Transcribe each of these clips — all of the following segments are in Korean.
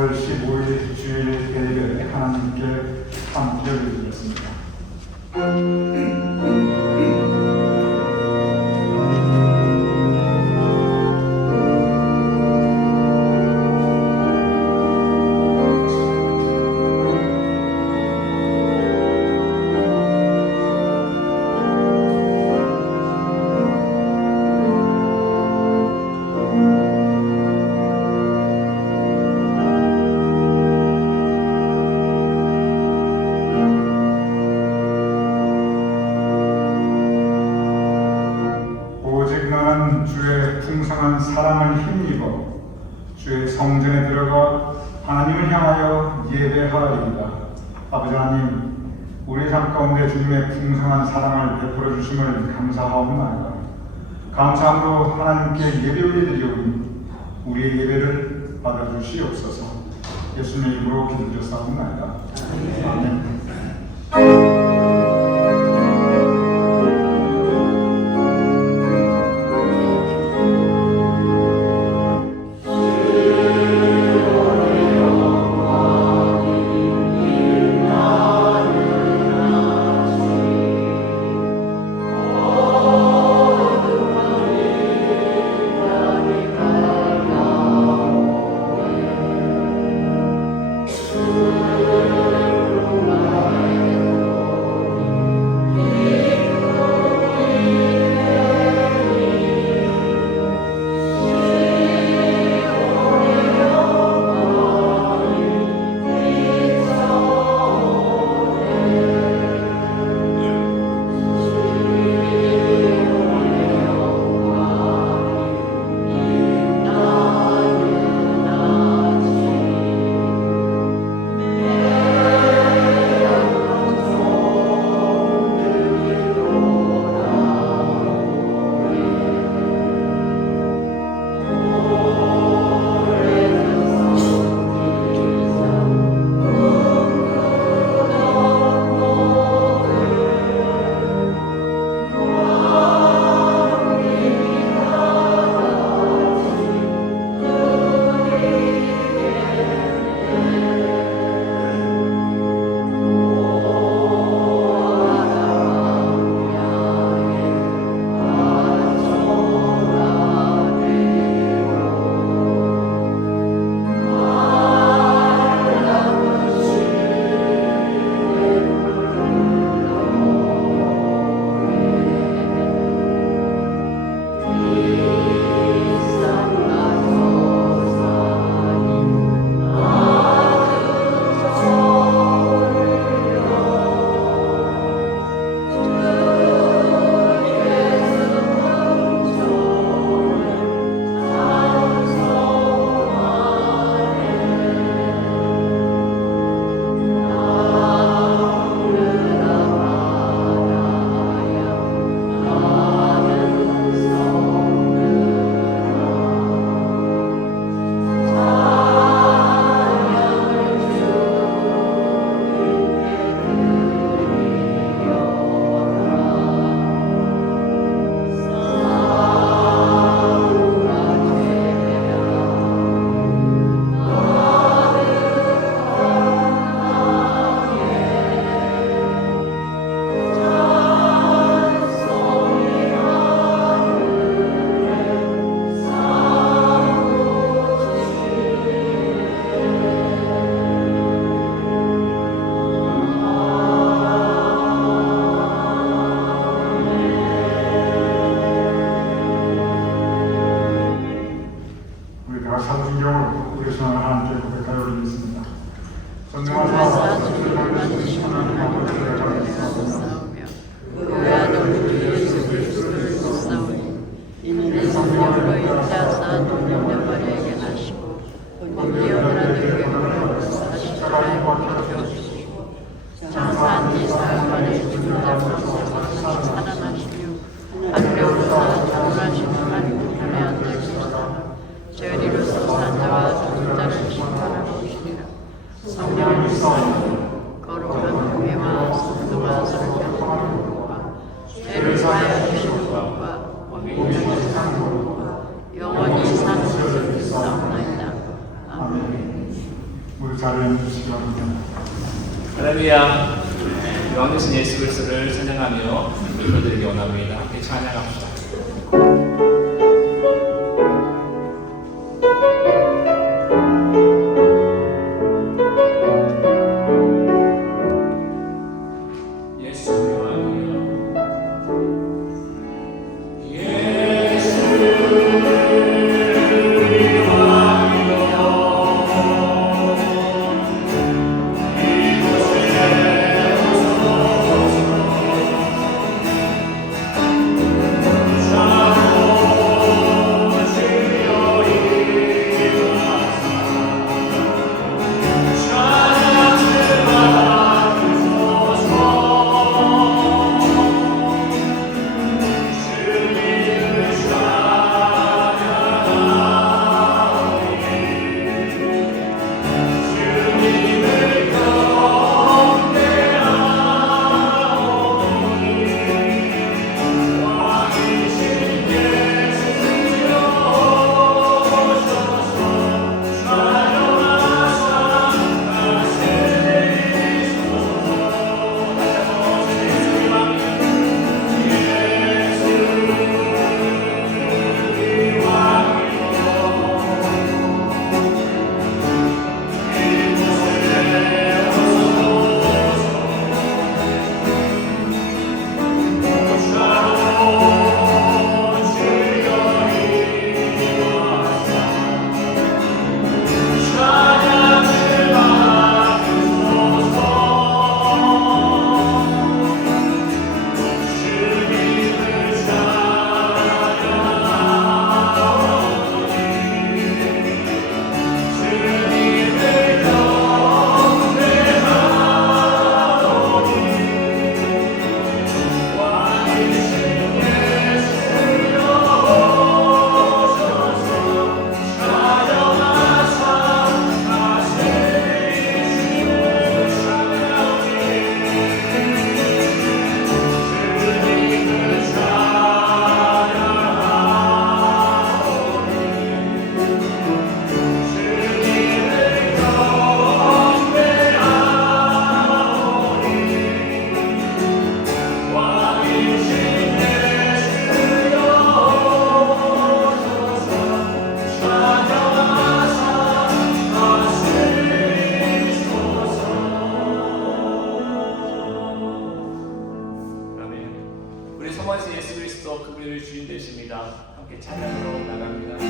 9월 15일 주일 예배 하나님께 함께 드리겠습니다. 주의 풍성한 사랑을 힘입어 주의 성전에 들어가 하나님을 향하여 예배하리이다. 아버지 하나님, 우리 삶 가운데 주님의 풍성한 사랑을 베풀어 주심을 감사하옵나이다. 감사함으로 하나님께 예배 올려드리오니 우리의 예배를 받아주시옵소서. 예수님의 이름으로 기도드렸사옵나이다. 아멘. 거룩한 교회와 성도가 서로 교통하는 것과 죄를 사하여 주시는 것과 원인을 영원히 사는 것을 믿사옵나이다. 아멘. 우리 자리에 앉으시기 바랍니다. 할렐루야. 왕 되신 예수 그리스도를 찬양하며 불러드리기 원합니다. 함께 찬양합시다. 그분이 주인 되십니다. 함께 찬양으로 나갑니다.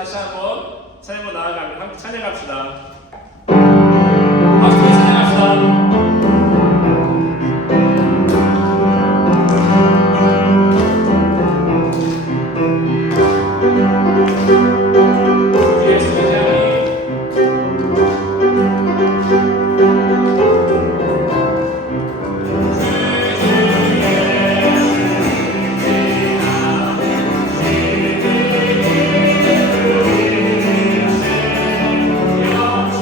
다시 한번 찬양으로 나아가면 함께 찬양합시다. 박수로 찬양합시다. 주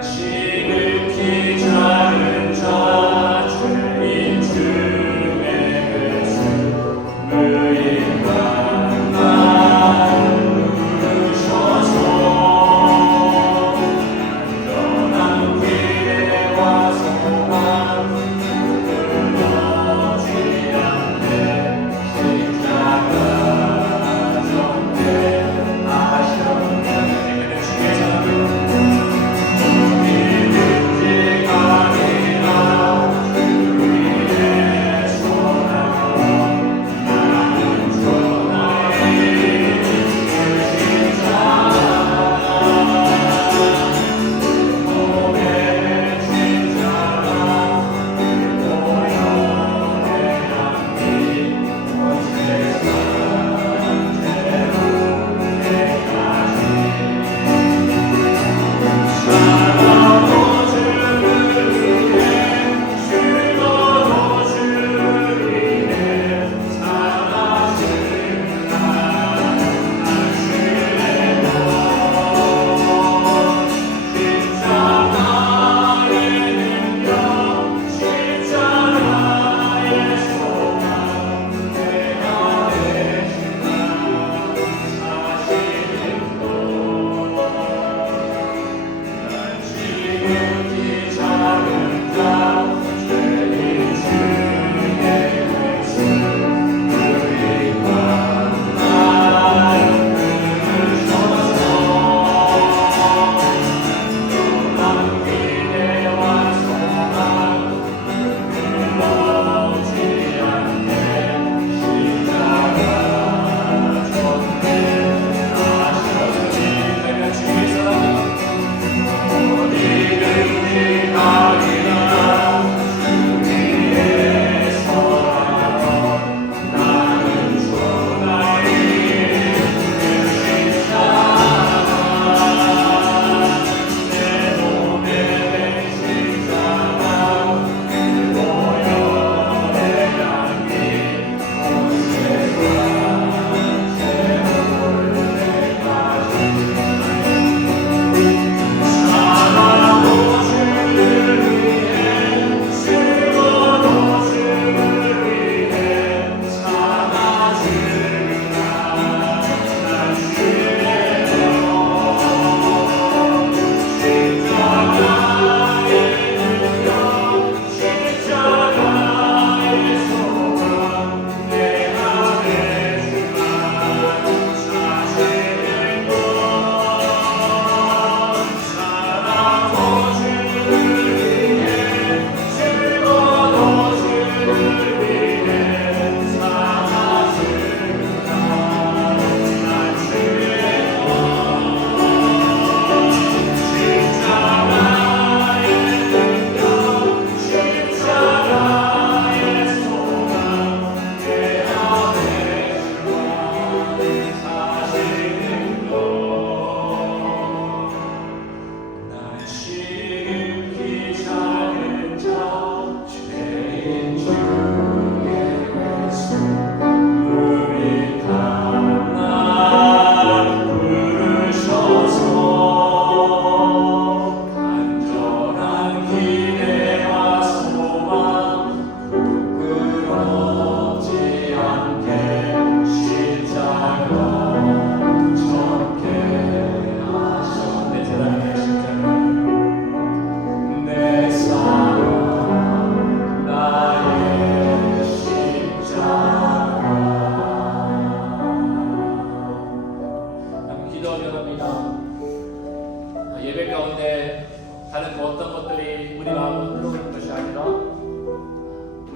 지극히 작은 자 죄인 중에 의인과 나를 부르셔서 안전한 길에 와서만 끊어지 않게 십자가 전대하셨네. 주께서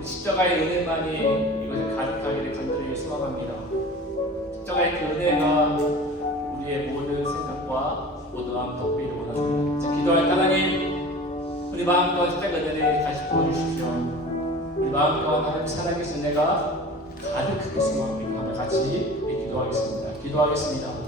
십자가의 은혜만이 이것을 가득하기를 간절히 소망합니다. 십자가의 그 은혜가 우리의 모든 생각과 모든 마음 덮이기를 원합니다. 기도할 하나님, 우리 마음 가운데 십자가 은혜를 다시 부어주십시오. 우리 마음 가운데 하나님 살아계신 은혜가 가득하게 소망합니다. 같이 기도하겠습니다. 기도하겠습니다.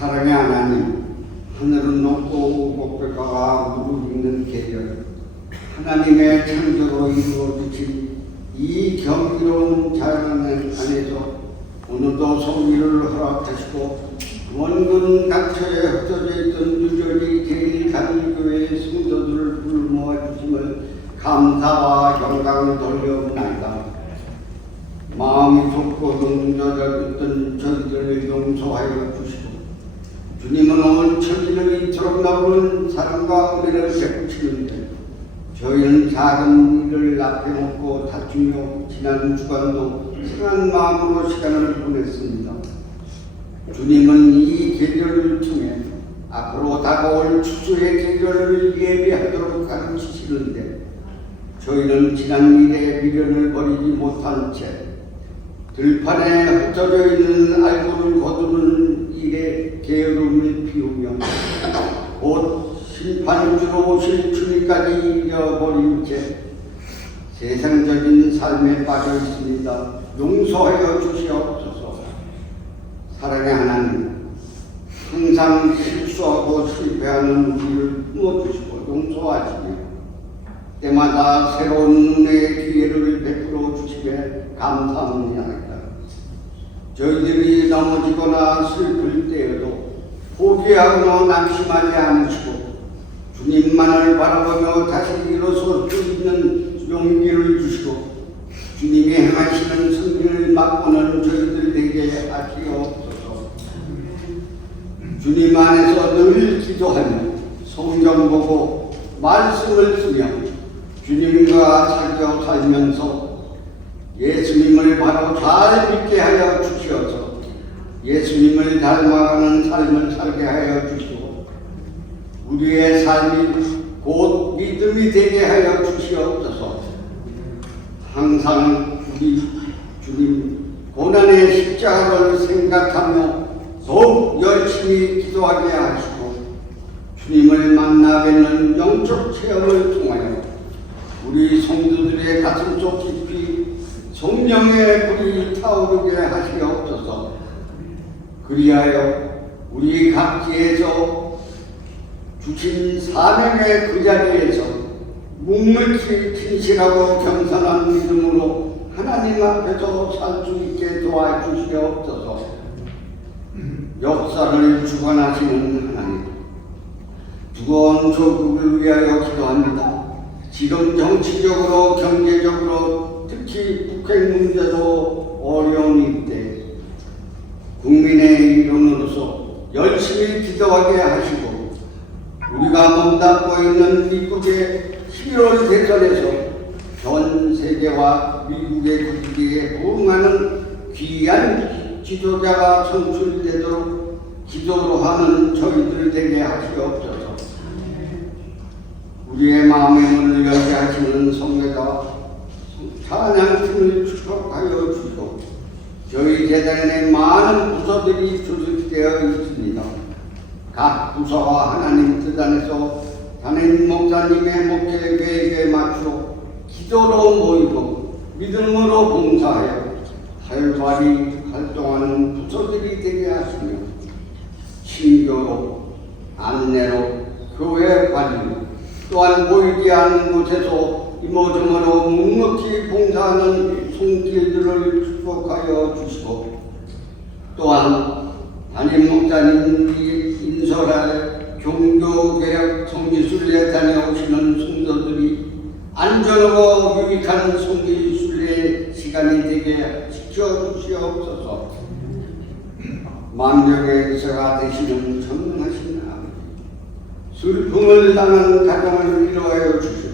사랑의 하나님, 하늘은 높고 목백과가 무르 있는 계절, 하나님의 창조로 이루어주신 이 경이로운 자연 안에서 오늘도 성리를 허락하시고 원근 각처에 흩어져 있던 유저리 제1단일교회의 성도들을 불모아 주심을 감사와 영광을 돌려옵나이다. 마음이 좁고 능조적했던 저희들을 용서하여 주시고 주님은 온 천지를 이토록 나오는 사랑과 은혜를 베푸시는데 저희는 작은 일을 앞에 놓고 다투며 지난 주간도 상한 마음으로 시간을 보냈습니다. 주님은 이 계절을 통해 앞으로 다가올 추수의 계절을 예비하도록 가르치시는데 저희는 지난 일의 미련을 버리지 못한 채 들판에 흩어져 있는 알고를 거두는 일에 게으름을 피우며 곧 심판주로 오실 주님까지 잃어버린 채 세상적인 삶에 빠져 있습니다. 용서하여 주시옵소서. 사랑의 하나님, 항상 실수하고 실패하는 우리를 품어주시고 용서하시며 때마다 새로운 은혜의 기회를 베풀어 주시며 감사합니다. 저희들이 넘어지거나 슬플 때에도 포기하거나 낙심하지 않으시고 주님만을 바라보며 다시 일어설 수 있는 용기를 주시고 주님이 행하시는 승리를 맛보는 저희들 되게 하시옵소서. 주님 안에서 늘 기도하며 성경 보고 말씀을 쓰며 주님과 사귀어 살면서 예수님을 바로 잘 믿게 하여 주시어서 예수님을 닮아가는 삶을 살게 하여 주시고 우리의 삶이 곧 믿음이 되게 하여 주시옵소서. 항상 우리 주님 고난의 십자가를 생각하며 더욱 열심히 기도하게 하시고 주님을 만나 뵙는 영적 체험을 통하여 우리 성도들의 가슴속 깊이 성령의 불이 타오르게 하시옵소서. 그리하여 우리 각지에서 주신 사명의 그 자리에서 묵묵히 진실하고 겸손한 믿음으로 하나님 앞에서 살 수 있게 도와주시옵소서. 역사를 주관하시는 하나님, 두꺼운 조국을 위하여 기도합니다. 지금 정치적으로 경제적으로 특히 북핵 문제도 어려운 이때 국민의 일원으로서 열심히 기도하게 하시고 우리가 몸담고 있는 미국의 11월 대선에서 전 세계와 미국의 국기에 부응하는 귀한 지도자가 선출되도록 기도로 하는 저희들 되게 하시옵소서. 우리의 마음의 문을 열게 하시는 성례가 찬양팀을 축복하여 주시고 저희 재단에 많은 부서들이 조직되어 있습니다. 각 부서와 하나님 뜻 안에서 담임 목사님의 목회 계획에 맞추어 기도로 모이고 믿음으로 봉사하여 활발히 활동하는 부서들이 되게 하시며 신교로 안내로 교회 관리 또한 보이지 않는 곳에서 이모저모로 묵묵히 봉사하는 손길들을 축복하여 주시고 또한 담임 목사님이 인솔할 종교개혁 성지순례 다녀오시는 성도들이 안전하고 유익한 성지순례 시간이 되게 지켜주시옵소서. 만병의 의사가 되시는 전능하신 아버지, 슬픔을 당한 가정을 위로하여 주시고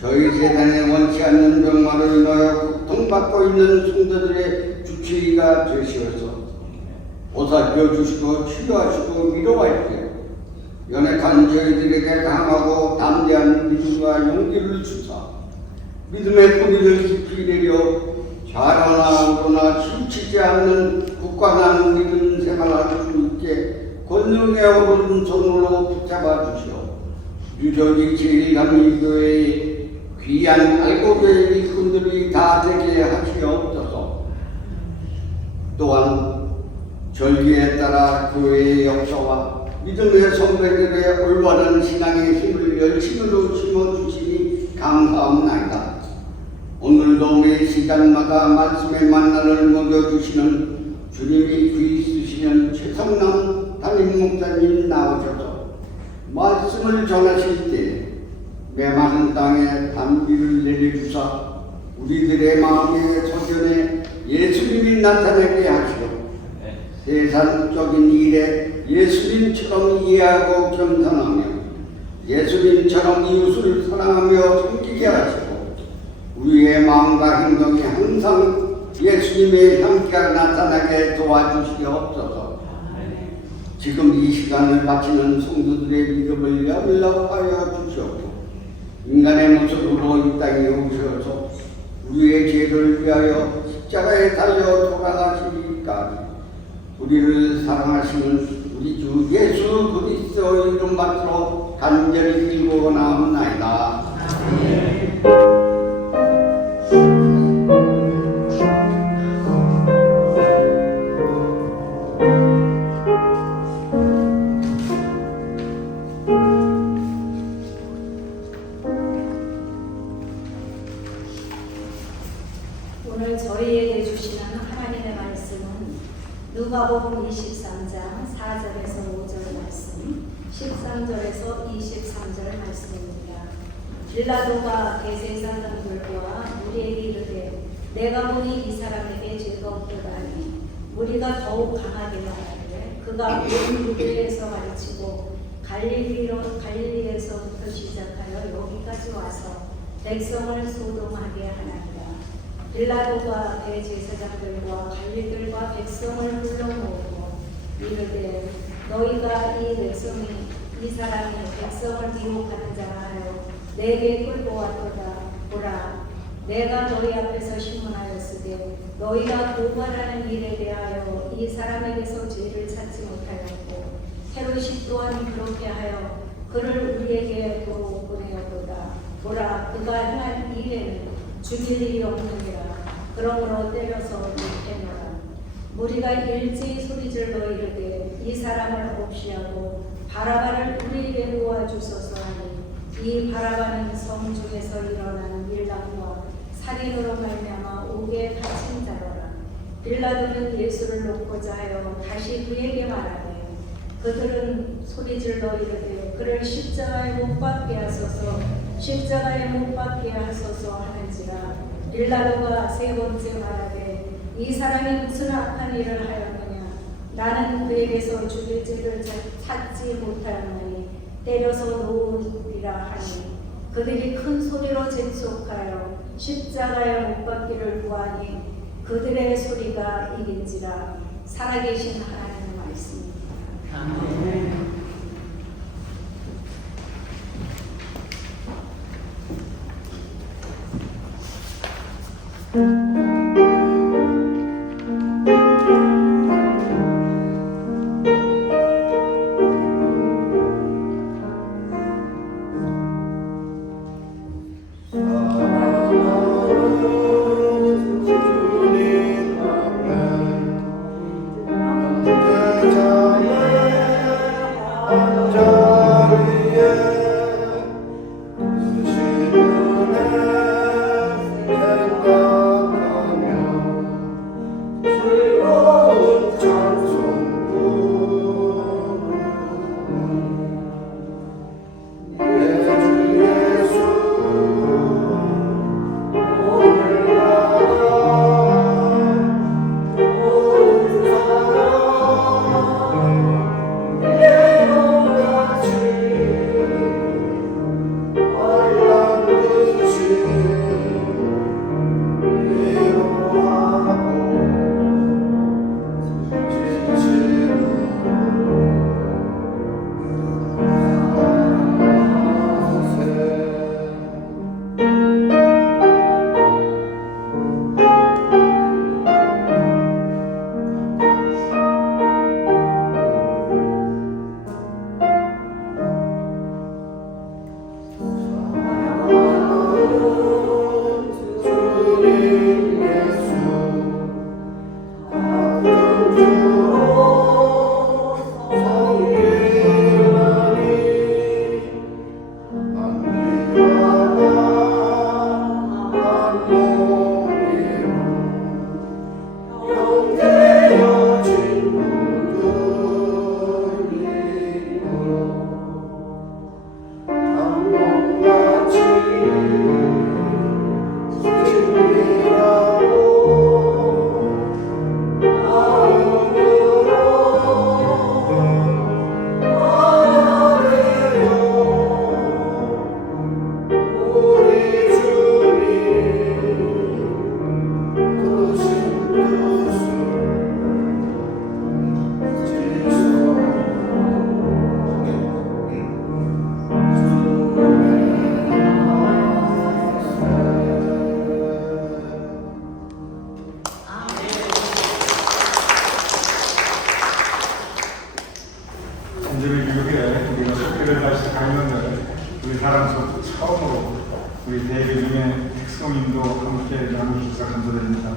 저희 재단에 원치 않는 병마로 인하여 고통받고 있는 성도들의 주치의가 되시어서 보살펴 주시고 치료하시고 위로하시고 연약한 저희들에게 강하고 담대한 믿음과 용기를 주사 믿음의 뿌리를 깊이 내려 자라나거나 치우치지 않는 굳건한 믿음 생활할 수 있게 권능의 오른손으로 붙잡아 주시오. 유저지 제1단일교회의 귀한 알고교회 일꾼들이 다 되게 하시옵소서. 또한 절기에 따라 교회의 역사와 믿음의 선배들의 올바른 신앙의 힘을 열심으로 심어주시니 감사합니다. 오늘도 매 시간마다 말씀의 만나를 먹여주시는 주님이 귀 쓰시는 최성남 담임 목사님 나오셔서 말씀을 전하실 때 메마른 땅에 단비를 내려주사 우리들의 마음의 소견에 예수님이 나타나게 하시고 세상적인 일에 예수님처럼 이해하고 겸손하며 예수님처럼 이웃을 사랑하며 섬기게 하시고 우리의 마음과 행동이 항상 예수님의 향기가 나타나게 도와주시옵소서. 지금 이 시간을 바치는 성도들의 믿음을 연락하여 주시옵고 인간의 모습으로 이 땅에 오셔서 우리의 죄를 위하여 십자가에 달려 돌아가시기까지 우리를 사랑하시는 우리 주 예수 그리스도 이름 받들어 간절히 빌고 나옵나이다. 오늘 저희에게 주시는 하나님의 말씀은 누가복음 23장 4절에서 5절 말씀, 13절에서 23절 말씀입니다. 빌라도가 대제사장들과 무리에게 이르되 내가 보니 이 사람에게 죄가 없도다니 우리가 더욱 강하게 말하되 그가 온 유대에서 가르치고 갈릴리에서부터 시작하여 여기까지 와서 백성을 소동하게 하나이다. 빌라도가 대제사장들과 관리들과 백성을 불러모으고 이르되 너희가 이 사람이 백성을 미혹하는 자라 하여 내게 끌고 왔도다. 보라, 내가 너희 앞에서 신문하였으되 너희가 고발하는 일에 대하여 이 사람에게서 죄를 찾지 못하였고 헤롯이 또한 그렇게 하여 그를 우리에게 도로 보내었도다. 보라, 그가 행한 일에는 죽일 일이 없느니라. 그러므로 때려서 못해노라. 무리가 일제히 소리질러 이르되 이 사람을 없이하고 바라바를 우리에게 놓아주소서 하니 이 바라바는 성 중에서 일어난 밀당과 살인으로 말미암아 옥에 갇힌 자로라. 빌라도는 예수를 놓고자 하여 다시 그에게 말하되 그들은 소리질러 이르되 그를 십자가에 못 박게 하소서 하는지라. 빌라도가 세 번째 말하되 이 사람이 무슨 악한 일을 하였느냐. 나는 그에게서 죽일 죄를 찾지 못하였나니 때려서 놓으리라 하니 그들이 큰 소리로 재촉하여 십자가에 못 박기를 구하니 그들의 소리가 이긴지라. 살아계신 하나님의 말씀입니다. 아멘. 우리 대회 중에 특성인도 함께 나누셔서 감사드립니다.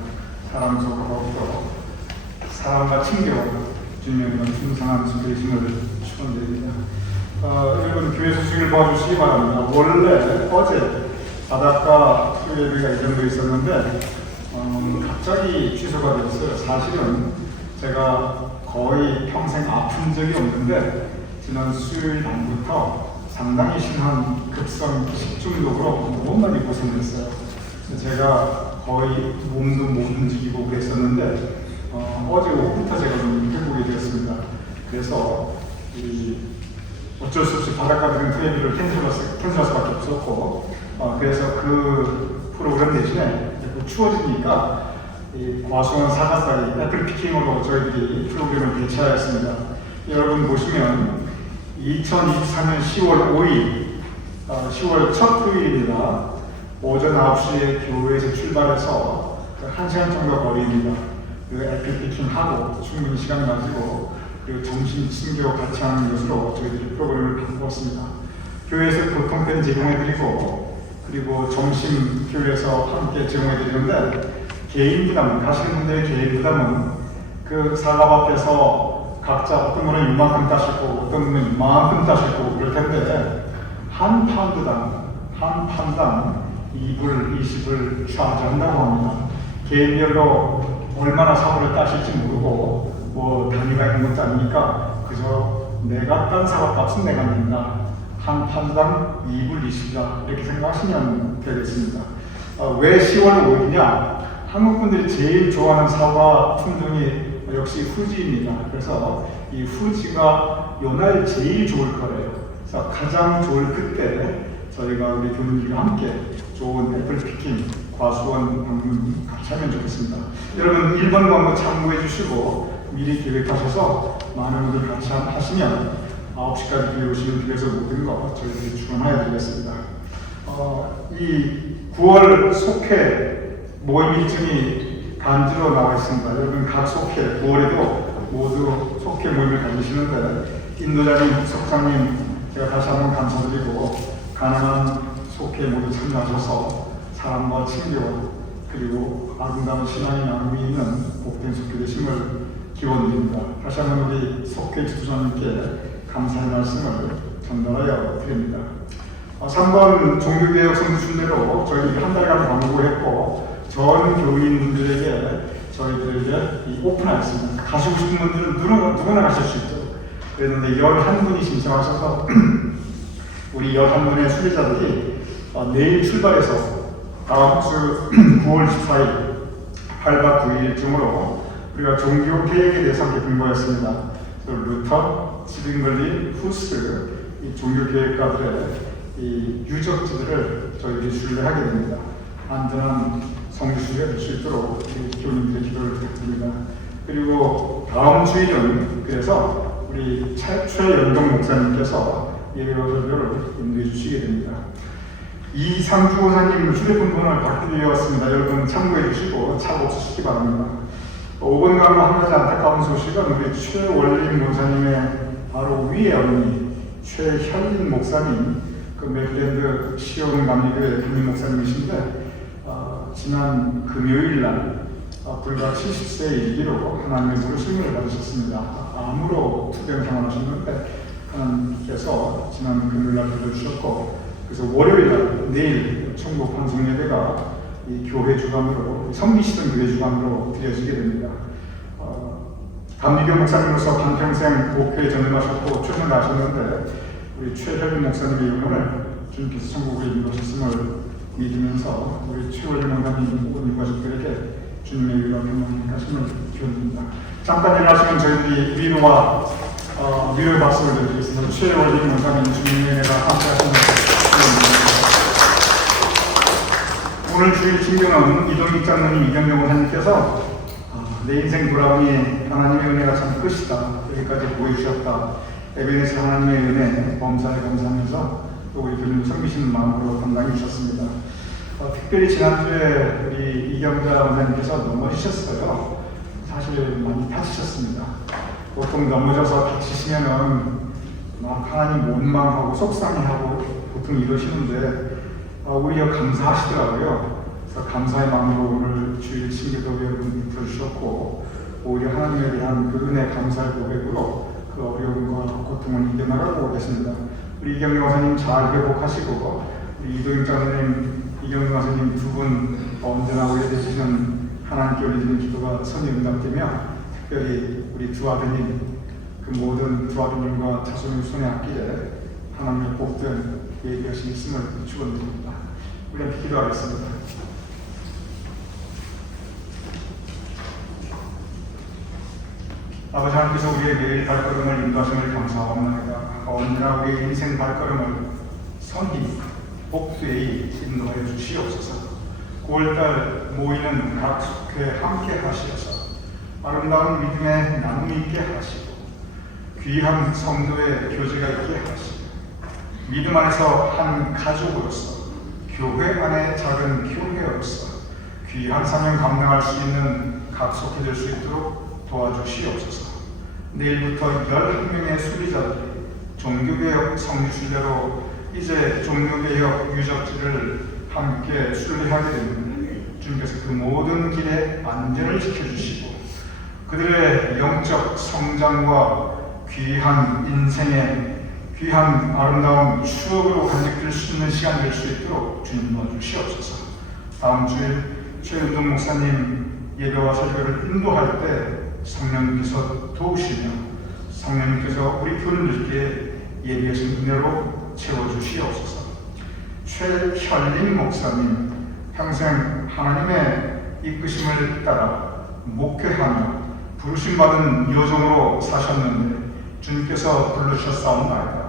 사람 속으로부터 사람과 친교 주님의 순상한 주님을 축원드립니다. 여러분 교회 소식을 봐주시기 바랍니다. 원래 어제 바닷가 예배가 예정되어 있었는데 갑자기 취소가 되었어요. 사실은 제가 거의 평생 아픈 적이 없는데 지난 수요일 밤부터 상당히 심한 급성 식중독으로 너무 많이 고생했어요. 제가 거의 몸도 못 움직이고 그랬었는데 어제 오후부터 제가 좀 회복이 되었습니다. 그래서 어쩔 수 없이 바닷가 들은 TV를 캔슬할 수밖에 없었고 그래서 그 프로그램 대신에 추워지니까 과수원 사가사이 애플 피킹으로 저희들이 프로그램을 개최하였습니다. 여러분 보시면 2024년 10월 5일 10월 첫 토요일입니다. 오전 9시에 교회에서 출발해서 1시간 정도 거리입니다. 그 애플 피킹하고 충분히 시간 가지고 그리고 점심 친교 같이 하는 것으로 저희들이 프로그램을 바꾸었습니다. 교회에서 교통편 제공해드리고 그리고 점심 교회에서 함께 제공해드리는데 개인 부담은 가시는 분들의 개인 부담은 그 사과 앞에서 각자 어떤 분은 이만큼 따시고 어떤 분은 이만큼 따시고 그럴 텐데 한 판당 2불 20을 차지한다고 합니다. 개인별로 얼마나 사과를 따실지 모르고 뭐 단위가 있는 것도 아니니까 그저 내가 딴 사과값은 내가 낸다. 한 판당 2불 20이다 이렇게 생각하시면 되겠습니다. 왜 10월 5일이냐? 한국 분들이 제일 좋아하는 사과 품종이 역시 후지입니다. 그래서 이 후지가 요날 제일 좋을 거래요. 그래서 가장 좋을 그때 저희가 우리 교민들과 함께 좋은 애플 피킹, 과수원 방문 같이 하면 좋겠습니다. 여러분 1번 광고 참고해 주시고 미리 계획하셔서 많은 분들 같이 하시면 9시까지 교회 오시면 교회에서 모든 거 저희들이 주관하여 드리겠습니다. 이 9월 속회 모임 일정이 간지로 나와 있습니다. 여러분 각 속회 9월에도 모두 속회 모임을 가지시는데 인도자님, 석장님 제가 다시 한번 감사드리고 가능한 속회 모두 참여하셔서 사람과 친교 그리고 아름다운 신앙의 나눔이 있는 복된 속회 되심을 기원드립니다. 다시 한번 우리 속회 지도자님께 감사의 말씀을 전달하여 드립니다. 3번 종교개혁 선수순대로 저희들이 한 달간 광고했고 전 교인분들에게 저희들에게 오픈하였습니다. 가시고 싶은 분들은 누구나 가실 수 있죠. 그랬는데 11분이 신청하셔서 우리 11분의 수혜자들이 내일 출발해서 다음 주 9월 14일 8박 9일 중으로 우리가 종교개혁에 대해서 함께 공부했습니다. 루터, 지빙글리, 후스 이 종교개혁가들의 이 유적지들을 저희들이 순례하게 됩니다. 안전한 성지순례가 될 수 있도록 교민들의 기도를 부탁드립니다. 그리고 다음 주일은 그래서 우리 최연동 목사님께서 예배와 설교를 인도해 주시게 됩니다. 이상주 원사님 휴대폰 번호를 받게 되었습니다. 여러분 참고해 주시고 착오 없으시기 바랍니다. 5번 가면 한 가지 안타까운 소식은 우리 최원림 목사님의 바로 위에 언니 최현린 목사님 그 메릴랜드 시온 감리교회 담임 목사님이신데 지난 금요일 날 불과 70세의 일기로 하나님의 부르심을 받으셨습니다. 암으로 투병 생활하셨는데 하나님께서 지난 금요일 날 불러주셨고 그래서 월요일 날 내일 천국 방송 예배가 이 교회 주관으로 섬기시던 교회 주관으로 드려지게 됩니다. 감리교 목사님으로서 반평생 목회에 전념하셨고 출전하셨는데 우리 최현민 목사님의 영혼을 주님께서 천국으로 인도하셨음을 믿으면서 우리 최원림 목사님 모든 가족들에게 주님의 위로와 평강을 하심을 기원합니다. 잠깐 일하시면 저희들이 위로와 위로의 박수를 드리겠습니다. 최원림 목사님 주님의 은혜가 함께 하시는 오늘 주일 친구는 이동익 장로님, 이경영 목사님께서 내 인생 돌아오니 하나님의 은혜가 참 끝이다. 여기까지 보여주셨다. 에베네스 하나님의 은혜 범사에 감사하면서 또 우리 교님 섬기시는 마음으로 담당해 주셨습니다. 특별히 지난주에 우리 이경자 원장님께서 넘어지셨어요. 사실 많이 다치셨습니다. 보통 넘어져서 다치시면은 막 하나님 원망하고 속상해하고 보통 이러시는데 오히려 감사하시더라고요. 그래서 감사의 마음으로 오늘 주일 신기도 여러분이 들어주셨고 오히려 하나님에 대한 그 은혜 감사의 고백으로 그 어려움과 고통을 이겨나가고 계십니다. 우리 이경영 선생님 잘 회복하시고 우리 이도영 장로님, 이경영 선생님 두 분 언제나 오래되시는 하나님께 올리는 기도가 선이 응답되며 특별히 우리 두 아드님 그 모든 두 아드님과 자손의 손에 안기에 하나님의 복된 예비하신 있음을 축원드립니다. 우리 함께 기도하겠습니다. 아버지 하나님께서 우리의 매일 발걸음을 인도하심을 감사합니다. 언제나 우리의 인생 발걸음을 선히 복되이 인도하여 주시옵소서. 9월달 모이는 각 속회 함께 하시어서 아름다운 믿음의 나눔 있게 하시고 귀한 성도의 교제가 있게 하시고 믿음 안에서 한 가족으로서 교회 안의 작은 교회로서 귀한 사명 감당할 수 있는 각 속회 될 수 있도록 도와주시옵소서. 내일부터 11명의 수리자들이 종교개혁 성지순례로 이제 종교개혁 유적지를 함께 순례하게 되면 주님께서 그 모든 길에 안전을 지켜주시고 그들의 영적 성장과 귀한 인생의 귀한 아름다운 추억으로 간직될 수 있는 시간 될 수 있도록 주님 도와주시옵소서. 다음 주에 최은동 목사님 예배와 설교를 인도할 때 성령님께서 도우시며 성령님께서 우리 교인들께 예배하신 은혜로 채워주시옵소서. 최현림 목사님 평생 하나님의 이끄심을 따라 목회하며 부르심받은 여종으로 사셨는데 주님께서 불러주셨사옵나이다.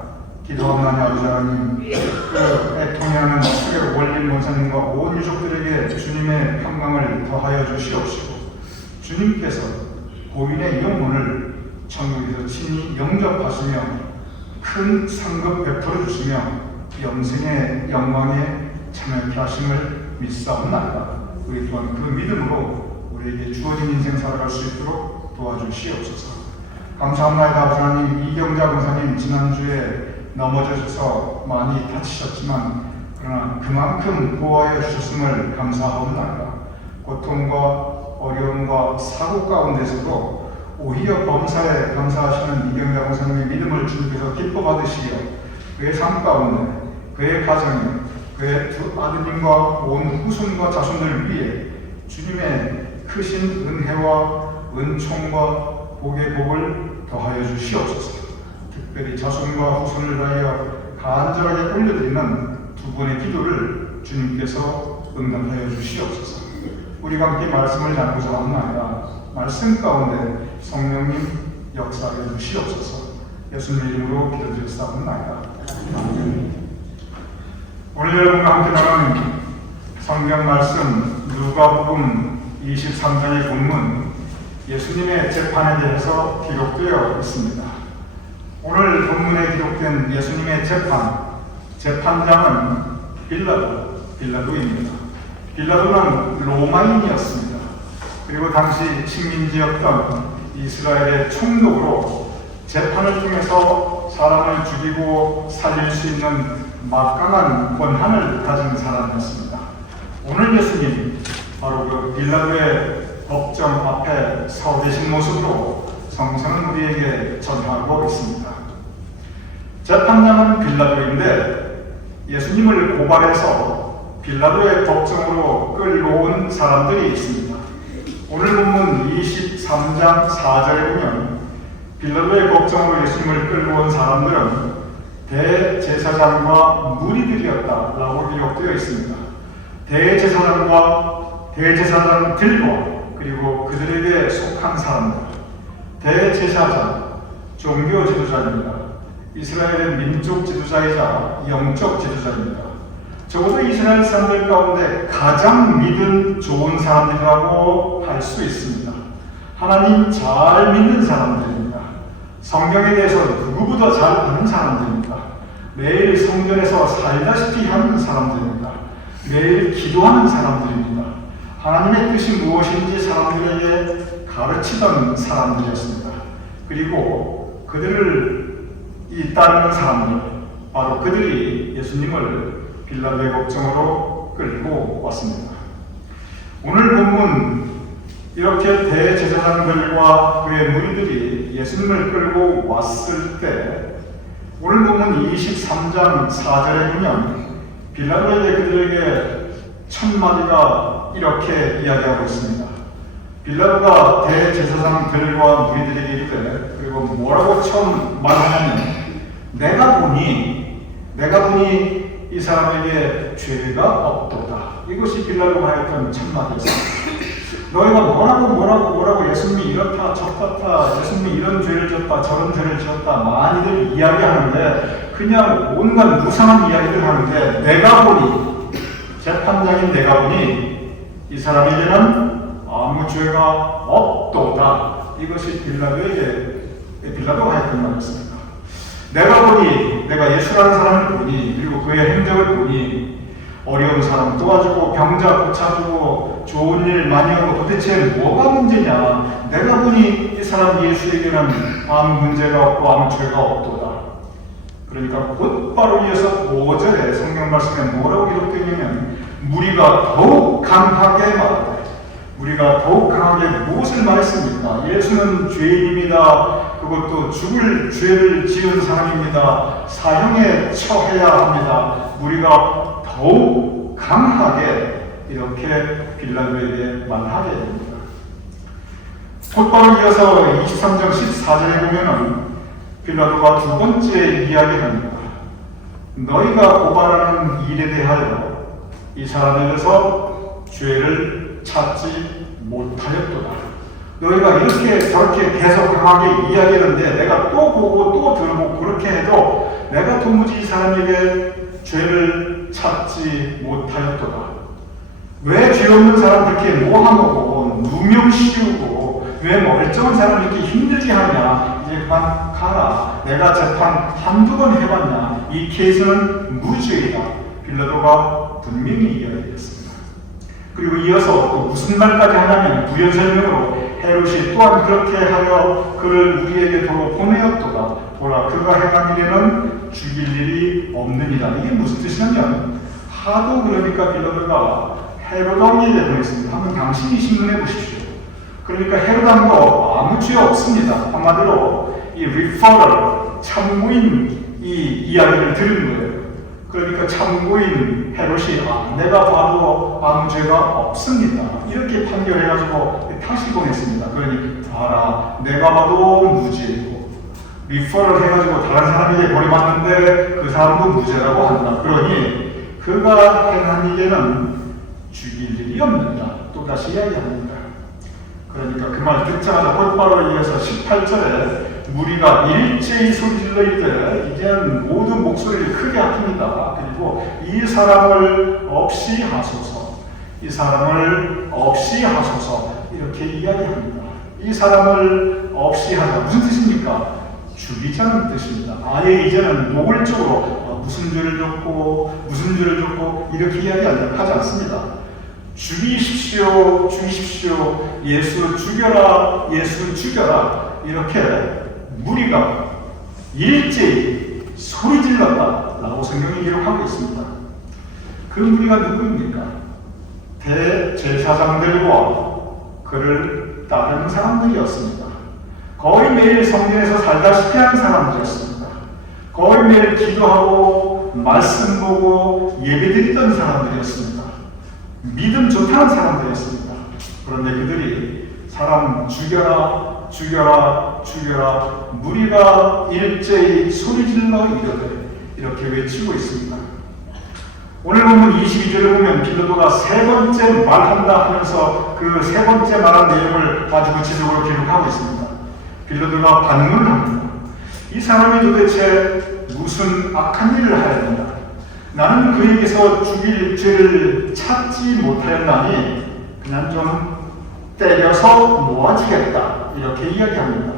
기도하옵나니 아버지 하나님 그 애통해하는 수계 원림 목사님과 온 유족들에게 주님의 평강을 더하여 주시옵시고 주님께서 고인의 영혼을 천국에서 친히 영접하시며 큰 상급 베풀어 주시며 영생의 영광에 참여케 하심을 믿사옵나이다. 우리 또한 그 믿음으로 우리에게 주어진 인생 살아갈 수 있도록 도와주시옵소서. 감사합니다. 아버지 하나님, 이경자 권사님 지난주에 넘어져서 많이 다치셨지만 그러나 그만큼 보호하여 주셨음을 감사하옵나이다. 고통과 어려움과 사고 가운데서도 오히려 범사에 감사하시는 이경자 권사님의 믿음을 주님께서 기뻐 받으시며 그의 삶 가운데 그의 가정에 그의 두 아드님과 온 후손과 자손들 위해 주님의 크신 은혜와 은총과 복의 복을 더하여 주시옵소서. 특별히 자손과 후손을 위하여 간절하게 올려드리는 두 분의 기도를 주님께서 응답하여 주시옵소서. 우리가 함께 말씀을 나누고자 합니다. 말씀 가운데 성령님 역사하여 주시옵소서. 예수님 이름으로 기도드렸사옵나이다. 아멘. 오늘 여러분과 함께 나누는 성경 말씀 누가복음 23장의 본문 예수님의 재판에 대해서 기록되어 있습니다. 오늘 본문에 기록된 예수님의 재판장은 빌라도입니다. 빌라도는 로마인이었습니다. 그리고 당시 식민지였던 이스라엘의 총독으로 재판을 통해서 사람을 죽이고 살릴 수 있는 막강한 권한을 가진 사람이었습니다. 오늘 예수님 바로 그 빌라도의 법정 앞에 서 계신 모습으로 성서는 우리에게 전하고 있습니다. 재판장은 빌라도인데 예수님을 고발해서 빌라도의 법정으로 끌고 온 사람들이 있습니다. 오늘 본문 23장 4절에 보면 빌라도의 법정으로 예수님을 끌고 온 사람들은 대제사장과 무리들이었다라고 기록되어 있습니다. 대제사장들과 그리고 그들에게 속한 사람들, 대제사장, 종교 지도자입니다. 이스라엘의 민족 지도자이자 영적 지도자입니다. 적어도 이스라엘 사람들 가운데 가장 믿음 좋은 사람들이라고 할 수 있습니다. 하나님 잘 믿는 사람들입니다. 성경에 대해서 누구보다 잘 아는 사람들입니다. 매일 성전에서 살다시피 하는 사람들입니다. 매일 기도하는 사람들입니다. 하나님의 뜻이 무엇인지 사람들에게 가르치던 사람들이었습니다. 그리고 그들을 따르는 사람들, 바로 그들이 예수님을 빌라도의 법정으로 끌고 왔습니다. 오늘 본문 이렇게 대제사장들과 그의 무리들이 예수님을 끌고 왔을 때 오늘 본문 23장 4절에 보면 빌라도에게 그들에게 첫 마디가 이렇게 이야기하고 있습니다. 빌라도가 대제사장들과 무리들에게 이르되, 그리고 뭐라고 처음 말하냐면 내가 보니 이 사람에게 죄가 없도다. 이것이 빌라도가 했던 첫 마디였습니다. 너희가 뭐라고 예수님이 이렇다 저렇다, 예수님이 이런 죄를 졌다 저런 죄를 지었다 많이들 이야기하는데, 그냥 온갖 무상한 이야기들 하는데, 내가 보니, 재판장인 내가 보니 이 사람에게는 아무 죄가 없도다. 이것이 빌라도가 했던 말이었습니다. 내가 예수라는 사람을 보니, 그리고 그의 행적을 보니, 어려운 사람 도와주고 병자 고쳐주고 좋은 일 많이 하고 도대체 뭐가 문제냐? 내가 보니 이 사람 예수에게는 아무 문제가 없고 아무 죄가 없도다. 그러니까 곧바로 이어서 5절에 성경 말씀에 뭐라고 기록되냐면, 무리가 더욱 강하게 말하되, 우리가 더욱 강하게 무엇을 말했습니까? 예수는 죄인입니다. 그것도 죽을 죄를 지은 사람입니다. 사형에 처해야 합니다. 우리가 더욱 강하게 이렇게 빌라도에게 말하게 됩니다. 곧바로 이어서 23장 14절에 보면은 빌라도가 두 번째 이야기합니다. 너희가 고발하는 일에 대하여 이 사람에게서 죄를 찾지 못하였도다. 너희가 이렇게 저렇게 계속 강하게 이야기하는데, 내가 또 보고 또 들어보고 그렇게 해도 내가 도무지 이 사람에게 죄를 찾지 못하였도다. 왜 죄 없는 사람 그렇게 모함하고 누명 씌우고 왜 멀쩡한 사람 이렇게 힘들게 하냐? 이제 그만 가라. 내가 재판 한두 번 해봤냐? 이 케이스는 무죄이다. 빌라도가 분명히 이야기했습니다. 그리고 이어서 또 무슨 말까지 하냐면, 부연 설명으로 헤롯이 또한 그렇게 하여 그를 우리에게 도로 보내었도다. 보라, 그가 행한 일에는 죽일 일이 없느니라. 이게 무슨 뜻이냐면, 하도 그러니까 빌라도가 헤롯 왕에게 보냈습니다. 한번 당신이 신문해 보십시오. 그러니까 헤롯 왕도 아무 죄 없습니다. 한마디로 이 리퍼럴, 참고인 이 이야기를 들은 거예요. 그러니까 참고인 헤롯이 내가 봐도 아무 죄가 없습니다. 이렇게 판결해가지고 다시 보냈습니다. 그러니 봐라, 내가 봐도 무죄이고, 리퍼럴 해가지고 다른 사람에게 보내봤는데 그 사람도 무죄라고 한다. 그러니 그가 행한 일에는 죽일 일이 없는다. 또다시 이야기합니다. 그러니까 그 말 듣자마자 곧바로 이어서 18절에 무리가 일제히 소리질러 이르되, 이제는 모든 목소리를 크게 합니다. 그리고 이 사람을 없이 하소서, 이 사람을 없이 하소서, 이렇게 이야기합니다. 이 사람을 없이 하자. 무슨 뜻입니까? 죽이자는 뜻입니다. 아예 이제는 노골적으로 무슨 죄를 졌고 이렇게 이야기하지 않습니다. 죽이십시오, 예수 죽여라, 이렇게 무리가 일제히 소리질렀다 라고 성경이 기록하고 있습니다. 그 무리가 누구입니까? 대제사장들과 그를 따르는 사람들이었습니다. 거의 매일 성전에서 살다시피 한 사람들이었습니다. 거의 매일 기도하고 말씀 보고 예배드리던 사람들이었습니다. 믿음 좋다는 사람들이었습니다. 그런데 그들이 사람 죽여라, 무리가 일제히 소리질러 이렇게 외치고 있습니다. 오늘 보면 22절을 보면 빌라도가 세 번째 말한다 하면서 그 세 번째 말한 내용을 아주 구체적으로 기록하고 있습니다. 빌라도가 반문을 합니다. 이 사람이 도대체 무슨 악한 일을 하였는가? 나는 그에게서 죽일 죄를 찾지 못하였나니 그냥 좀 때려서 놓아지겠다, 이렇게 이야기합니다.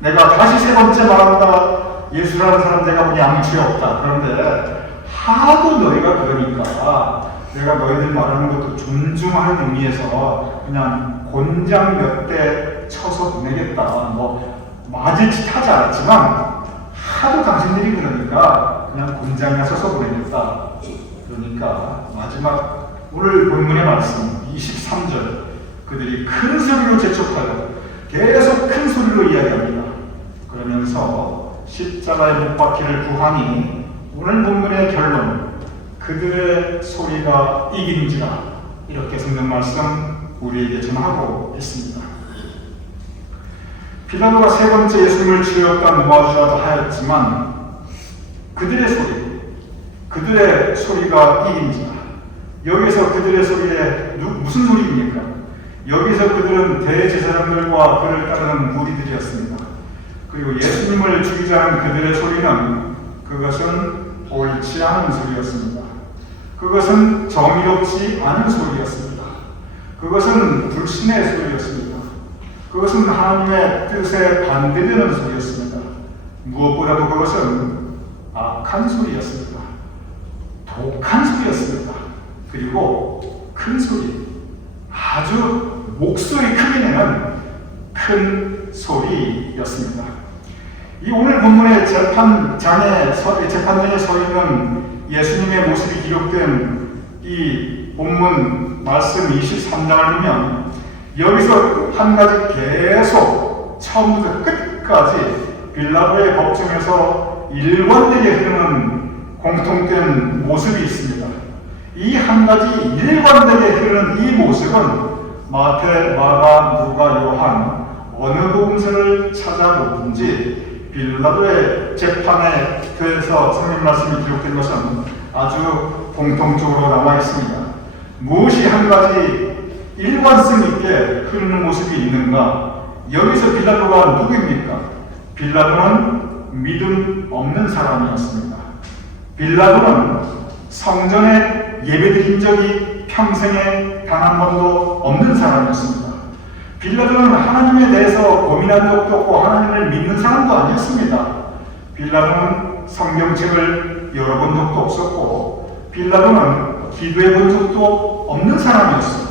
내가 다시 세 번째 말한다. 예수라는 사람 내가 보니 아무 죄 없다. 그런데 하도 너희가 그러니까 내가 너희들 말하는 것도 존중하는 의미에서 그냥 곤장 몇 대 쳐서 보내겠다. 맞을 짓 하지 않았지만 하도 당신들이 그러니까 그냥 곤장에 서서 보내겠다. 그러니까 마지막 오늘 본문의 말씀 23절 그들이 큰 소리로 재촉하여 계속 큰 소리로 이야기합니다. 그러면서 십자가에 못 박히를 구하니 오늘 본문의 결론 그들의 소리가 이긴지라 이렇게 성경 말씀 우리에게 전하고 있습니다. 빌라도가 세 번째 예수님을 죽였다 모아주라도 하였지만 그들의 소리가 이긴지라. 여기서 그들의 소리에 무슨 소리입니까? 여기서 그들은 대제사장들과 그를 따르는 무리들이었습니다. 그리고 예수님을 죽이자는 그들의 소리는 그것은 옳지 않은 소리였습니다. 그것은 정의롭지 않은 소리였습니다. 그것은 불신의 소리였습니다. 그것은 하나님의 뜻에 반대되는 소리였습니다. 무엇보다도 그것은 악한 소리였습니다. 독한 소리였습니다. 그리고 큰 소리, 아주 목소리 크게 내는 큰 소리였습니다. 이 오늘 본문의 재판장에 서 있는 예수님의 모습이 기록된 이 본문 말씀 23장을 보면 여기서 한 가지 계속 처음부터 끝까지 빌라도의 법정에서 일관되게 흐르는 공통된 모습이 있습니다. 이 한 가지 일관되게 흐르는 이 모습은 마태, 마가, 누가, 요한 어느 복음서를 찾아보든지 빌라도의 재판에 대해서 성경 말씀이 기록된 것은 아주 공통적으로 남아 있습니다. 무엇이 한 가지 일관성 있게 흐르는 모습이 있는가? 여기서 빌라도가 누구입니까? 빌라도는 믿음 없는 사람이었습니다. 빌라도는 성전에 예배드린 적이 평생에 단 한 번도 없는 사람이었습니다. 빌라도는 하나님에 대해서 고민한 적도 없고 하나님을 믿는 사람도 아니었습니다. 빌라도는 성경책을 열어본 적도 없었고 빌라도는 기도해 본 적도 없는 사람이었습니다.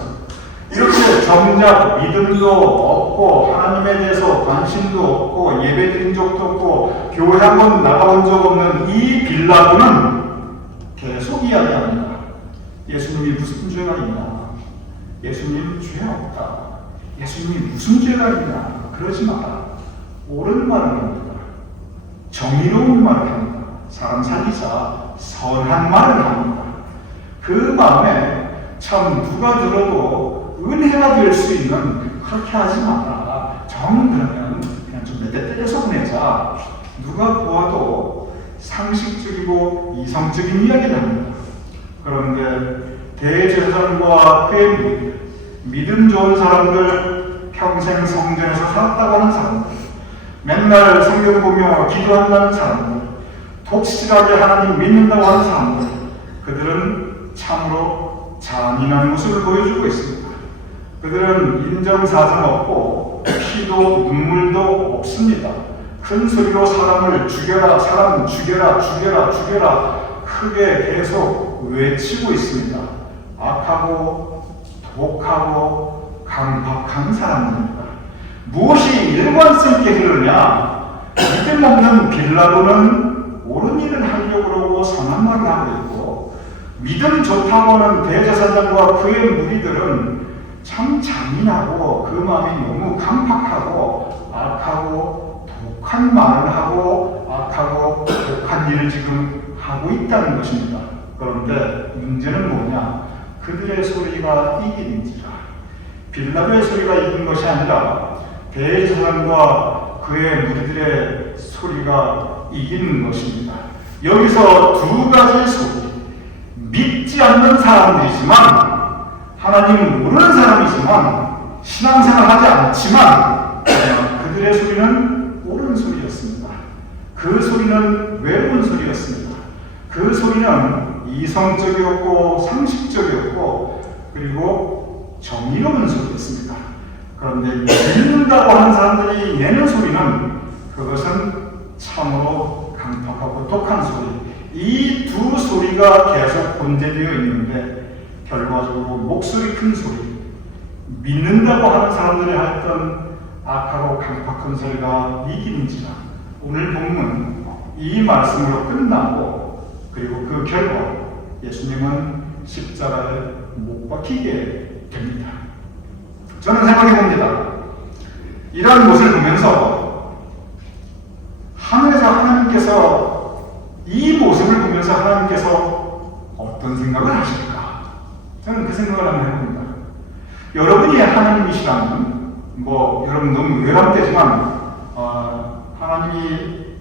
이렇게 정작 믿음도 없고 하나님에 대해서 관심도 없고 예배드린 적도 없고 교회 한 번 나가본 적 없는 이 빌라도는 계속 이야기합니다. 예수님이 무슨 죄가 있나? 예수님 죄 없다. 예수님이 무슨 죄가 있냐? 그러지 마라. 옳은 말을 합니다. 정의로운 말을 합니다. 사람 살리자 선한 말을 합니다. 그 마음에 참 누가 들어도 은혜가 될 수 있는 그렇게 하지 마라. 정 그러면 그냥 좀 몇 대 때려서 보내자. 누가 보아도 상식적이고 이성적인 이야기를 합니다. 그런데 대제사장과 회무리들, 믿음 좋은 사람들, 평생 성전에서 살았다고 하는 사람들, 맨날 성경 보며 기도한다는 사람들, 독실하게 하나님 믿는다고 하는 사람들, 그들은 참으로 잔인한 모습을 보여주고 있습니다. 그들은 인정사정 없고 피도 눈물도 없습니다. 큰 소리로 사람을 죽여라, 사람 죽여라, 죽여라, 죽여라 크게 계속 외치고 있습니다. 악하고 독하고 강박한 사람들입니다. 무엇이 일관성 있게 흐르냐? 믿음 없는 빌라도는 옳은 일을 하려고 그러고 선한 말을 하고 있고 믿음 좋다고 하는 대제사장과 그의 무리들은 참 잔인하고 그 마음이 너무 강팍하고 악하고 독한 말을 하고 악하고 독한 일을 지금 하고 있다는 것입니다. 그런데 문제는 뭐냐? 그들의 소리가 이기는지라. 빌라도의 소리가 이긴 것이 아니라 대제사장과 그의 무리들의 소리가 이기는 것입니다. 여기서 두 가지 소리. 믿지 않는 사람들이지만 하나님을 모르는 사람이지만 신앙생활 하지 않지만 그들의 소리는 옳은 소리였습니다. 그 소리는 외로운 소리였습니다. 그 소리는 이성적이었고 상식적이었고 그리고 정의로운 소리였습니다. 그런데 믿는다고 하는 사람들이 내는 소리는 그것은 참으로 강팍하고 독한 소리. 이 두 소리가 계속 혼재되어 있는데 결과적으로 목소리 큰 소리, 믿는다고 하는 사람들이 했던 악하고 강팍한 소리가 이기는지라. 오늘 본문 이 말씀으로 끝나고 그리고 그 결과 예수님은 십자가에 못 박히게 됩니다. 저는 생각해 봅니다. 이러한 모습을 보면서 하늘에서 하나님께서 이 모습을 보면서 하나님께서 어떤 생각을 하실까? 저는 그 생각을 한번 해봅니다. 여러분이 하나님이시라면 여러분 너무 외람되지만 하나님이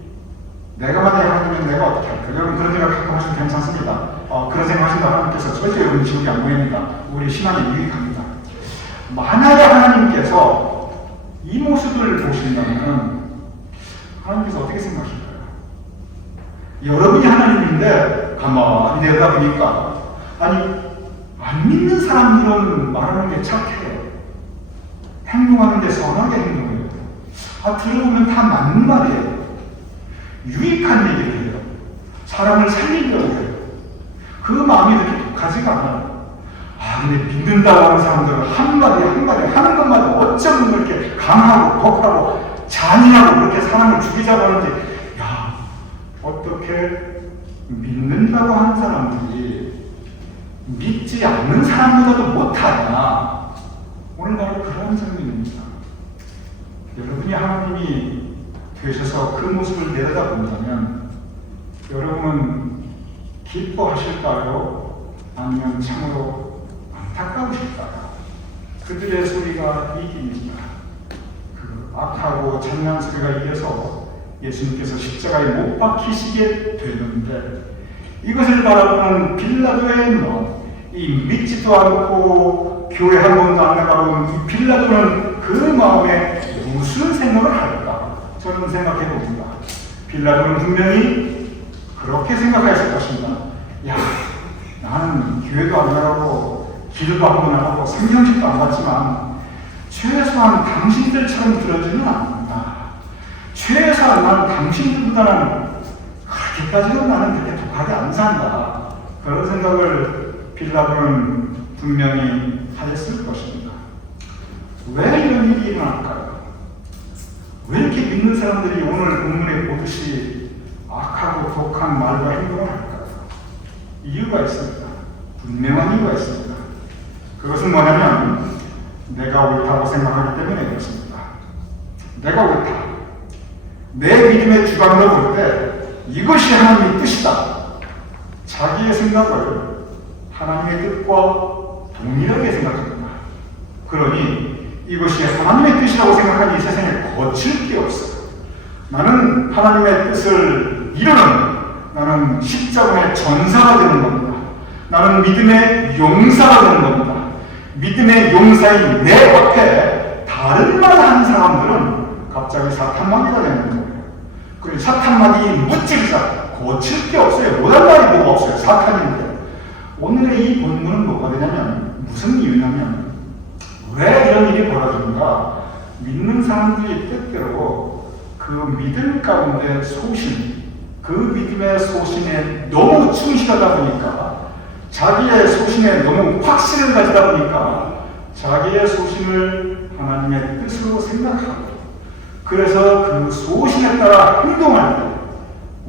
내가 만약에 하나님이면 내가 어떻게 할까? 여러분 그런 생각 가끔 하셔도 괜찮습니다. 그런 생각 하신다고 하나님께서 절대 여러분 지옥에 안 보냅니다. 우리 신앙에 유익합니다. 만약에 하나님께서 이 모습을 보신다면 하나님께서 어떻게 생각하실까요? 여러분이 하나님인데 가만히 내다 보니까 안 믿는 사람들은 말하는 게 착해요. 행동하는 데 선하게 행동해요. 들어보면 다 맞는 말이에요. 유익한 얘기를 해요. 사람을 살리려고 해요. 그 마음이 그렇게 독하지가 않아요. 근데 믿는다고 하는 사람들은 한마디 하는 것마다 어쩜 그렇게 강하고 독하고 잔인하고 그렇게 사람을 죽이자고 하는지, 어떻게 믿는다고 하는 사람들이 믿지 않는 사람보다도 못하냐. 오늘 바로 그런 장면입니다. 여러분이 하나님이 되셔서 그 모습을 내려다본다면 여러분은 기뻐하실까요? 아니면 참으로 안타까우실까요? 그들의 소리가 이깁니다. 그 악하고 잔인한 소리가 이겨서 예수님께서 십자가에 못 박히시게 되는데, 이것을 바라보는 빌라도의 마음, 이 믿지도 않고 교회 한 번도 안 나가본 이 빌라도는 그 마음에 무슨 생각을 할까? 저는 생각해 봅니다. 빌라도는 분명히 그렇게 생각했을 것입니다. 나는 교회도 안 나가고 기도도 한 번 안 하고 성경책도 안 봤지만 최소한 당신들처럼 들어지는 않는다. 최소한 나는 당신들보다는 그렇게까지는 나는 그렇게 독하게 안 산다. 그런 생각을 빌라도는 분명히 하였을 것입니다. 왜 이런 일이 일어날까요? 왜 이렇게 믿는 사람들이 오늘 본문에 보듯이 악하고 독한 말과 행동을 할까요? 이유가 있습니다. 분명한 이유가 있습니다. 그것은 뭐냐면 내가 옳다고 생각하기 때문에 그렇습니다. 내가 옳다. 내 믿음의 주관으로 볼 때 이것이 하나님의 뜻이다. 자기의 생각을 하나님의 뜻과 동일하게 생각합니다. 그러니 이것이 하나님의 뜻이라고 생각하니 이 세상에 거칠 게 없어요. 나는 하나님의 뜻을 이루는, 나는 십자군의 전사가 되는 겁니다. 나는 믿음의 용사가 되는 겁니다. 믿음의 용사인 내 앞에 다른 말 하는 사람들은 갑자기 사탄마귀가 되는 거예요. 그리고 사탄마귀 무찌르자 고칠 게 없어요. 못할 말이 뭐가 없어요. 사탄인데. 오늘의 이 본문은 뭐가 되냐면, 무슨 이유냐면, 왜 이런 일이 벌어집니까? 믿는 사람들이 뜻대로 그 믿음 가운데 소신, 그 믿음의 소신에 너무 충실하다 보니까, 자기의 소신에 너무 확신을 가지다 보니까 자기의 소신을 하나님의 뜻으로 생각하고, 그래서 그 소신에 따라 행동할 때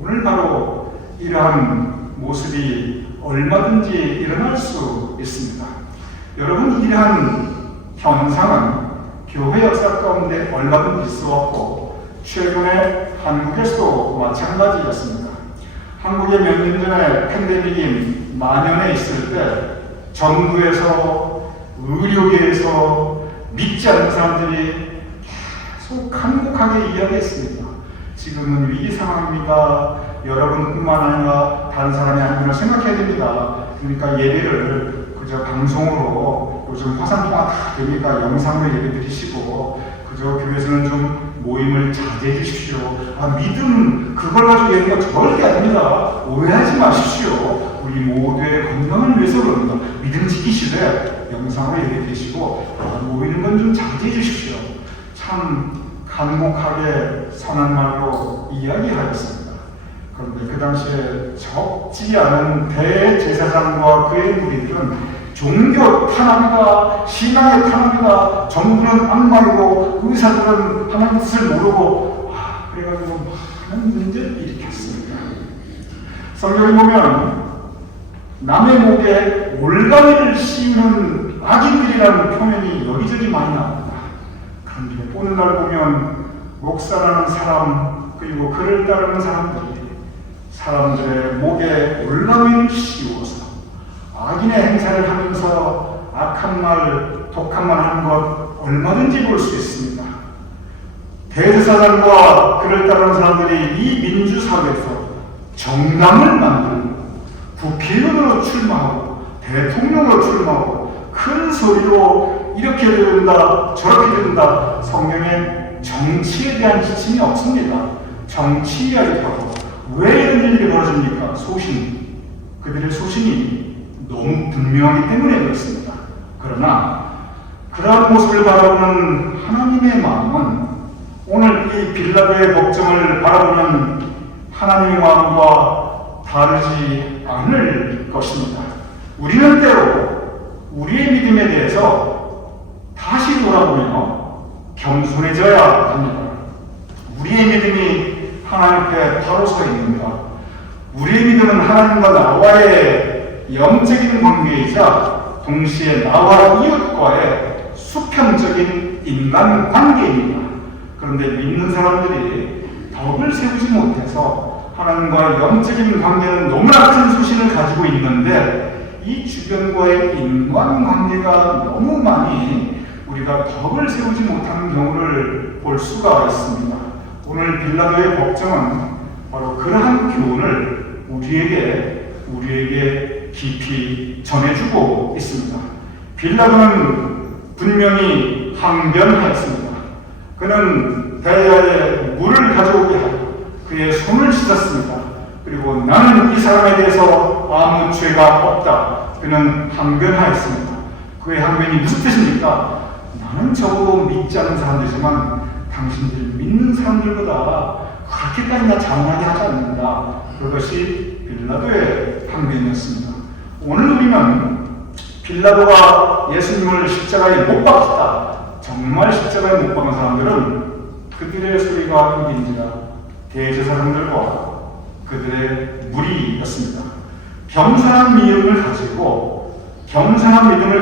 오늘 바로 이러한 모습이 얼마든지 일어날 수 있습니다. 여러분, 이러한 현상은 교회 역사 가운데 얼마든지 있어왔고 최근에 한국에서도 마찬가지였습니다. 한국에 몇 년 전에 팬데믹이 만연해 있을 때 정부에서, 의료계에서 믿지 않는 사람들이 계속 간곡하게 이야기했습니다. 지금은 위기 상황입니다. 여러분뿐만 아니라 다른 사람이 아니라 생각해야 됩니다. 그러니까 예배를 그저 방송으로, 요즘 화상통화 다 되니까 영상으로 예배 드리시고, 그저 교회에서는 좀 모임을 자제해 주십시오. 믿음 그걸 가지고 얘기하는 거 절대 아닙니다. 오해하지 마십시오. 우리 모두의 건강을 위해서 그럽니다. 믿음 지키시되 영상으로 예배 드리시고 모이는 건 좀 자제해 주십시오. 참 간곡하게 선한 말로 이야기하였습니다. 그런데 그 당시에 적지 않은 대제사장과 그의 무리들은 종교 탄압이다, 신앙의 탄압이다, 정부는 악마이고 의사들은 하나님 뜻을 모르고, 그래가지고 많은 문제를 일으켰습니다. 성경에 보면 남의 목에 올가미를 씌우는 악인들이라는 표현이 여기저기 많이 나옵니다. 그런데 오늘 날 보면 목사라는 사람 그리고 그를 따르는 사람들이 사람들의 목에 올가미를 씌워서 악인의 행사를 하면서 악한 말, 독한 말 하는 것 얼마든지 볼 수 있습니다. 대제사장과 그를 따르는 사람들이 이 민주사회에서 정당을 만들고 국회의원으로 출마하고 대통령으로 출마하고 큰 소리로 이렇게 된다 저렇게 된다. 성경에 정치에 대한 지침이 없습니다. 정치 이야기하고 왜 이런 일이 벌어집니까? 소신, 그들의 소신이 너무 분명하기 때문에 그렇습니다. 그러나 그러한 모습을 바라보는 하나님의 마음은 오늘 이 빌라도의 걱정을 바라보는 하나님의 마음과 다르지 않을 것입니다. 우리는 때로 우리의 믿음에 대해서 다시 돌아보며 겸손해져야 합니다. 우리의 믿음이 하나님 앞에 바로 서 있는가? 우리의 믿음은 하나님과 나와의 영적인 관계이자 동시에 나와 이웃과의 수평적인 인간 관계입니다. 그런데 믿는 사람들이 덕을 세우지 못해서 하나님과의 영적인 관계는 너무나 큰 소신을 가지고 있는데 이 주변과의 인간관계가 너무 많이 우리가 덕을 세우지 못하는 경우를 볼 수가 있습니다. 오늘 빌라도의 걱정은 바로 그러한 교훈을 우리에게 깊이 전해주고 있습니다. 빌라도는 분명히 항변하였습니다. 그는 대야에 물을 가져오게 하여 그의 손을 씻었습니다. 그리고 나는 이 사람에 대해서 아무 죄가 없다. 그는 항변하였습니다. 그의 항변이 무슨 뜻입니까? 나는 적어도 믿지 않는 사람들이지만 당신들 믿는 사람들보다 그렇게까지나 장난하게 하지 않는다. 그것이 빌라도의 항변이었습니다. 오늘 우리는 빌라도가 예수님을 십자가에 못 박았다. 정말 십자가에 못 박은 사람들은 그들의 소리가 이긴지라 대제사장들과 그들의 무리였습니다. 겸손한 믿음을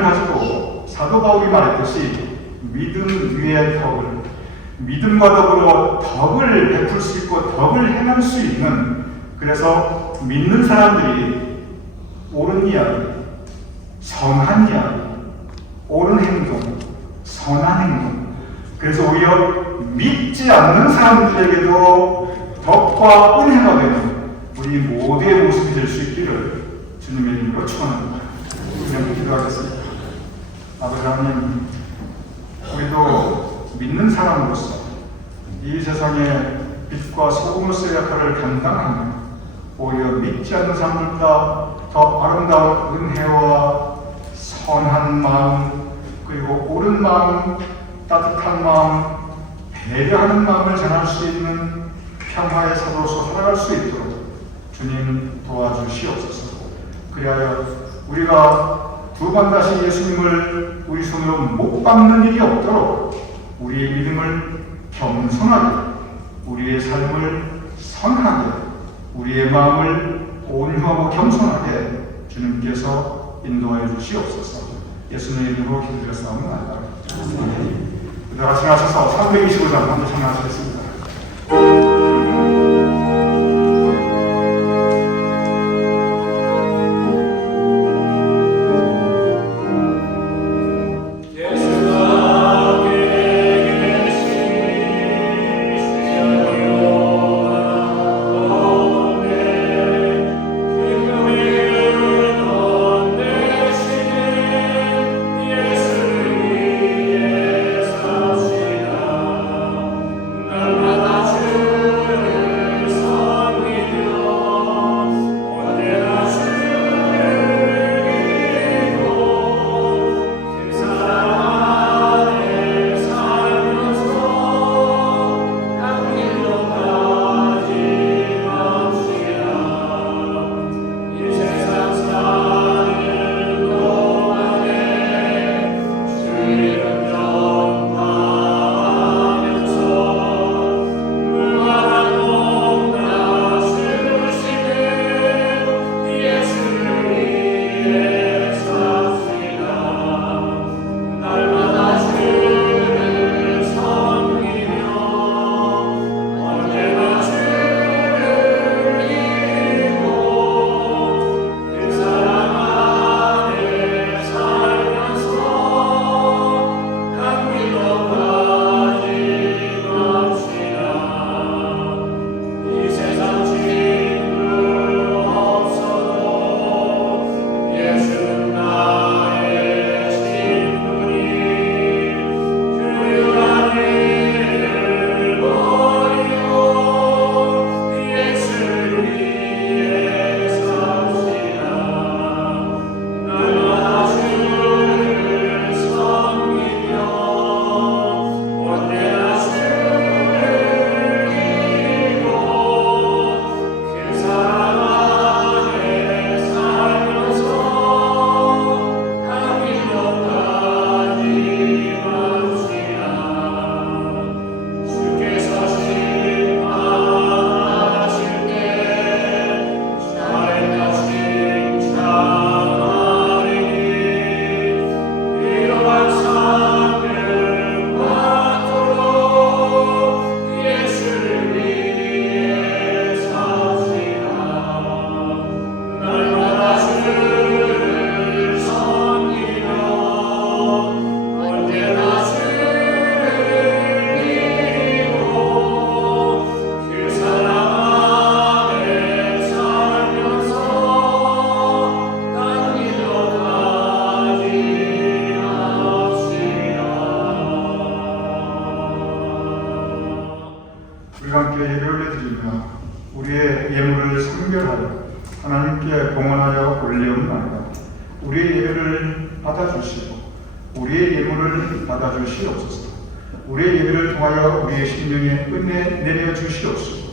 가지고 사도 바울이 말했듯이 믿음 위에 덕을, 믿음과 더불어 덕을 베풀 수 있고 덕을 행할 수 있는, 그래서 믿는 사람들이 옳은 이야기, 선한 이야기, 옳은 행동, 선한 행동, 그래서 오히려 믿지 않는 사람들에게도 덕과 은혜가 되는 우리 모두의 모습이 될 수 있기를 주님의 이름으로 축원합니다. 우리 기도하겠습니다. 아버지 하나님, 우리도 믿는 사람으로서 이 세상의 빛과 소금으로서의 역할을 감당하며 오히려 믿지 않는 사람들보다 더 아름다운 은혜와 선한 마음, 그리고 옳은 마음, 따뜻한 마음, 배려하는 마음을 전할 수 있는 평화의 사도로서 살아갈 수 있도록 주님 도와주시옵소서. 그리하여 우리가 두 번 다시 예수님을 우리 손으로 못 박는 일이 없도록 우리의 믿음을 겸손하게, 우리의 삶을 선하게, 우리의 마음을 온유하고 겸손하게 주님께서 인도하여 주시옵소서. 예수님의 이름으로 기도드렸사옵나이다. 그대로 같이 나서서 325장 한번 찬양하시겠습니다. 예수 위에 사시다 예물을 선별하여 하나님께 봉헌하여 올리옵나이다. 우리의 예배를 받아주시고 우리의 예물을 받아주시옵소서. 우리의 예배를 통하여 우리의 심령에 은혜 내려 주시옵소서.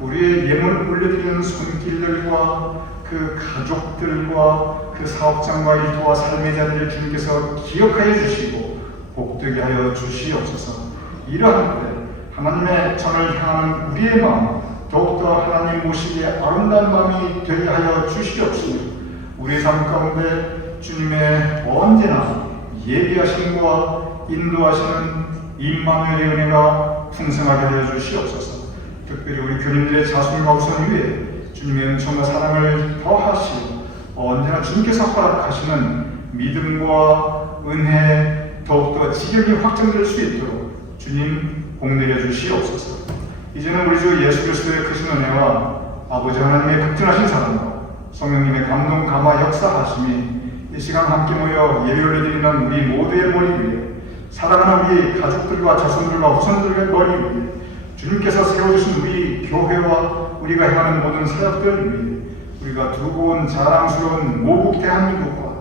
우리의 예물 올려드리는 손길들과 그 가족들과 그 사업장과 일터와 삶의 자리를 주님께서 기억하여 주시고 복되게 하여 주시옵소서. 이러한 때 하나님의 전을 향하는 우리의 마음 더욱더 하나님 모시기에 아름다운 마음이 되게 하여 주시옵시며 우리 삶 가운데 주님의 언제나 예비하심과 인도하시는 임마누엘의 은혜가 풍성하게 하여 주시옵소서. 특별히 우리 교님들의 자손과 우선 위에 주님의 은총과 사랑을 더하시고 언제나 주님께서 허락하시는 믿음과 은혜 더욱더 지경이 확장될 수 있도록 주님 복내려 주시옵소서. 이제는 우리 주 예수 그리스도의 크신 은혜와 아버지 하나님의 극진하신 사랑과 성령님의 감동 감화 역사하심이 이 시간 함께 모여 예배 올려드리는 우리 모두의 머리 위에 사랑하는 우리 가족들과 자손들과 후손들의 머리 위에 주님께서 세워주신 우리 교회와 우리가 행하는 모든 사역들 위에 우리가 두고 온 자랑스러운 모국 대한민국과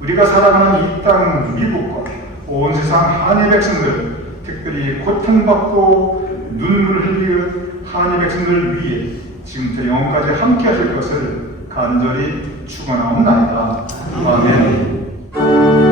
우리가 살아가는 이 땅 미국과 온 세상 한의 백성들 특별히 고통받고 눈물을 흘리는 하나님의 백성들 위해 지금부터 영원까지 함께 하실 것을 간절히 축원하옵나이다. 아멘.